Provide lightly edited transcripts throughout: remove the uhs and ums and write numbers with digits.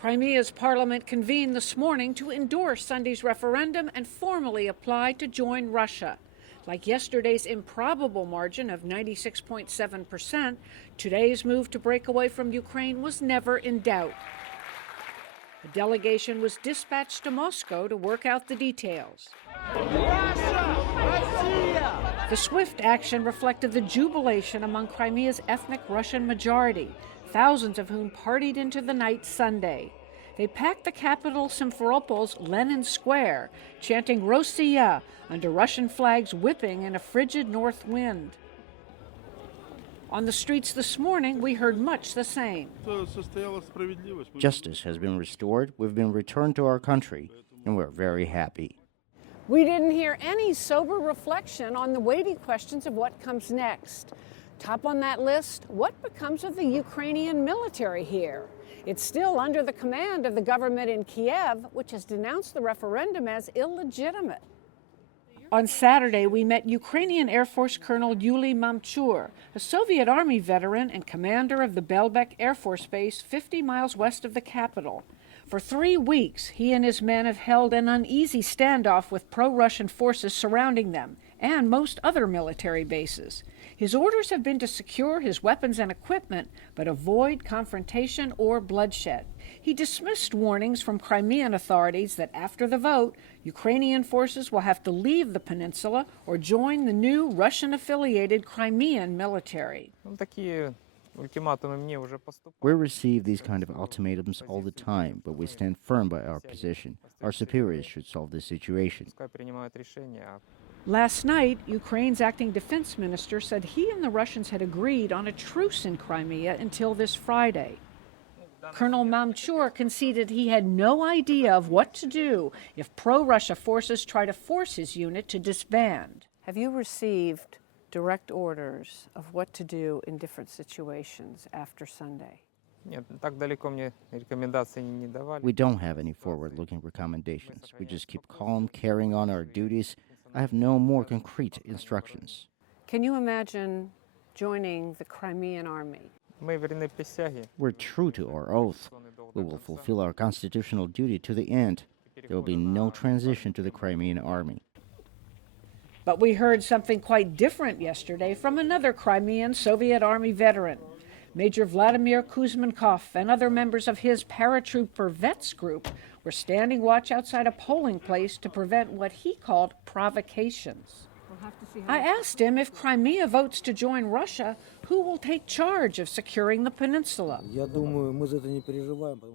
Crimea's parliament convened this morning to endorse Sunday's referendum and formally apply to join Russia. Like yesterday's improbable margin of 96.7%, today's move to break away from Ukraine was never in doubt. A delegation was dispatched to Moscow to work out the details. The swift action reflected the jubilation among Crimea's ethnic Russian majority, thousands of whom partied into the night Sunday. They packed the capital Simferopol's Lenin Square, chanting Rossiya under Russian flags whipping in a frigid north wind. On the streets this morning, we heard much the same. Justice has been restored, we've been returned to our country, and we're very happy. We didn't hear any sober reflection on the weighty questions of what comes next. Top on that list, what becomes of the Ukrainian military here? It's still under the command of the government in Kiev, which has denounced the referendum as illegitimate. On Saturday, we met Ukrainian Air Force Colonel Yuliy Mamchur, a Soviet Army veteran and commander of the Belbek Air Force Base 50 miles west of the capital. For 3 weeks, he and his men have held an uneasy standoff with pro-Russian forces surrounding them and most other military bases. His orders have been to secure his weapons and equipment, but avoid confrontation or bloodshed. He dismissed warnings from Crimean authorities that after the vote, Ukrainian forces will have to leave the peninsula or join the new Russian-affiliated Crimean military. We receive these kind of ultimatums all the time, but we stand firm by our position. Our superiors should solve this situation. Last night, Ukraine's acting defense minister said he and the Russians had agreed on a truce in Crimea until this Friday. Colonel Mamchur conceded he had no idea of what to do if pro-Russia forces try to force his unit to disband. Have you received direct orders of what to do in different situations after Sunday? We don't have any forward-looking recommendations. We just keep calm, carrying on our duties. I have no more concrete instructions. Can you imagine joining the Crimean army? We're true to our oath. We will fulfill our constitutional duty to the end. There will be no transition to the Crimean army. But we heard something quite different yesterday from another Crimean Soviet Army veteran. Major Vladimir Kuzmenkov and other members of his paratrooper vets group were standing watch outside a polling place to prevent what he called provocations. I asked him if Crimea votes to join Russia, who will take charge of securing the peninsula?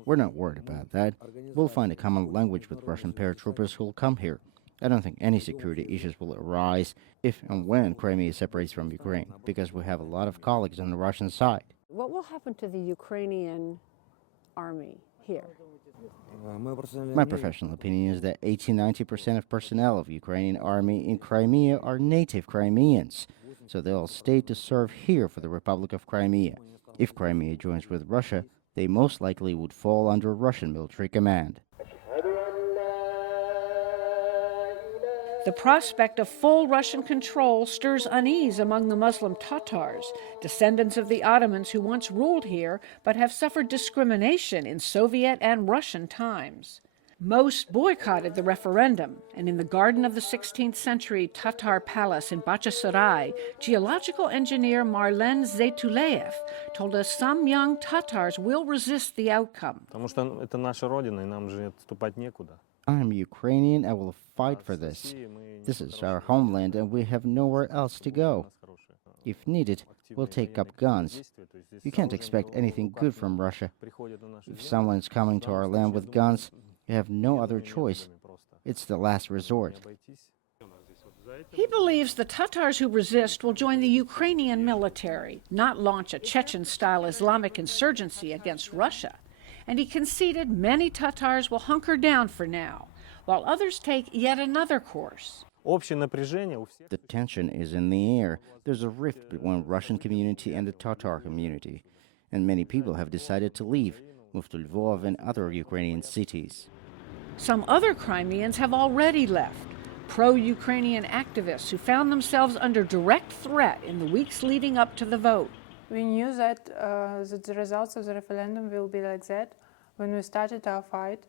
We're not worried about that. We'll find a common language with Russian paratroopers who will come here. I don't think any security issues will arise if and when Crimea separates from Ukraine, because we have a lot of colleagues on the Russian side. What will happen to the Ukrainian army here? My professional opinion is that 80-90% of personnel of Ukrainian army in Crimea are native Crimeans, so they'll stay to serve here for the Republic of Crimea. If Crimea joins with Russia, they most likely would fall under Russian military command. The prospect of full Russian control stirs unease among the Muslim Tatars, descendants of the Ottomans who once ruled here but have suffered discrimination in Soviet and Russian times. Most boycotted the referendum, and in the garden of the 16th century Tatar palace in Bachsarai, geological engineer Marlen Zeytuleyev told us some young Tatars will resist the outcome. I'm Ukrainian, I will fight for this. This is our homeland and we have nowhere else to go. If needed, we'll take up guns. You can't expect anything good from Russia. If someone's coming to our land with guns, you have no other choice. It's the last resort. He believes the Tatars who resist will join the Ukrainian military, not launch a Chechen-style Islamic insurgency against Russia. And he conceded many Tatars will hunker down for now, while others take yet another course. The tension is in the air. There's a rift between the Russian community and the Tatar community, and many people have decided to leave, move to Lvov and other Ukrainian cities. Some other Crimeans have already left, pro-Ukrainian activists who found themselves under direct threat in the weeks leading up to the vote. We knew that the results of the referendum will be like that when we started our fight.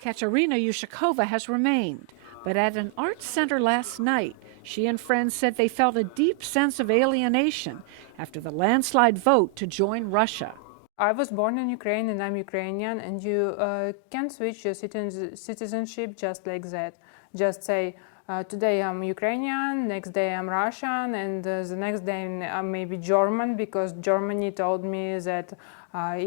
Katerina Yushakova has remained, but at an arts center last night, she and friends said they felt a deep sense of alienation after the landslide vote to join Russia. I was born in Ukraine and I'm Ukrainian, and you can't switch your citizenship just like that. Just say, today I'm Ukrainian, next day I'm Russian, and the next day I'm maybe German, because Germany told me that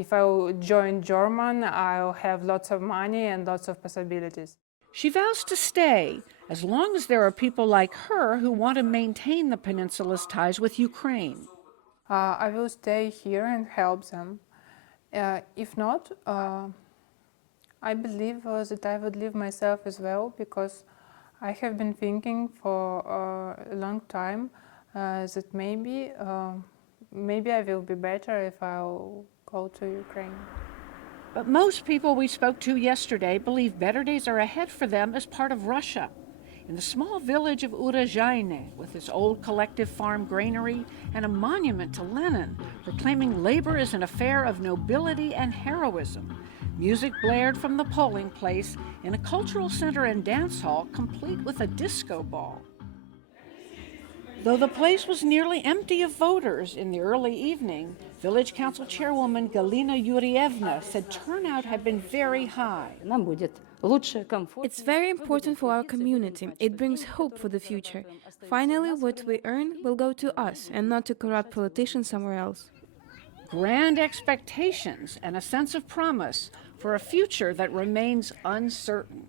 if I join German, I'll have lots of money and lots of possibilities. She vows to stay as long as there are people like her who want to maintain the peninsula's ties with Ukraine. I will stay here and help them. If not, I believe that I would leave myself as well, because I have been thinking for a long time that maybe I will be better if I'll go to Ukraine. But most people we spoke to yesterday believe better days are ahead for them as part of Russia. In the small village of Regina, with its old collective farm granary and a monument to Lenin proclaiming labor is an affair of nobility and heroism, music blared from the polling place in a cultural center and dance hall complete with a disco ball. Though the place was nearly empty of voters in the early evening, Village Council Chairwoman Galina Yurievna said turnout had been very high. It's very important for our community. It brings hope for the future. Finally, what we earn will go to us and not to corrupt politicians somewhere else. Grand expectations and a sense of promise for a future that remains uncertain.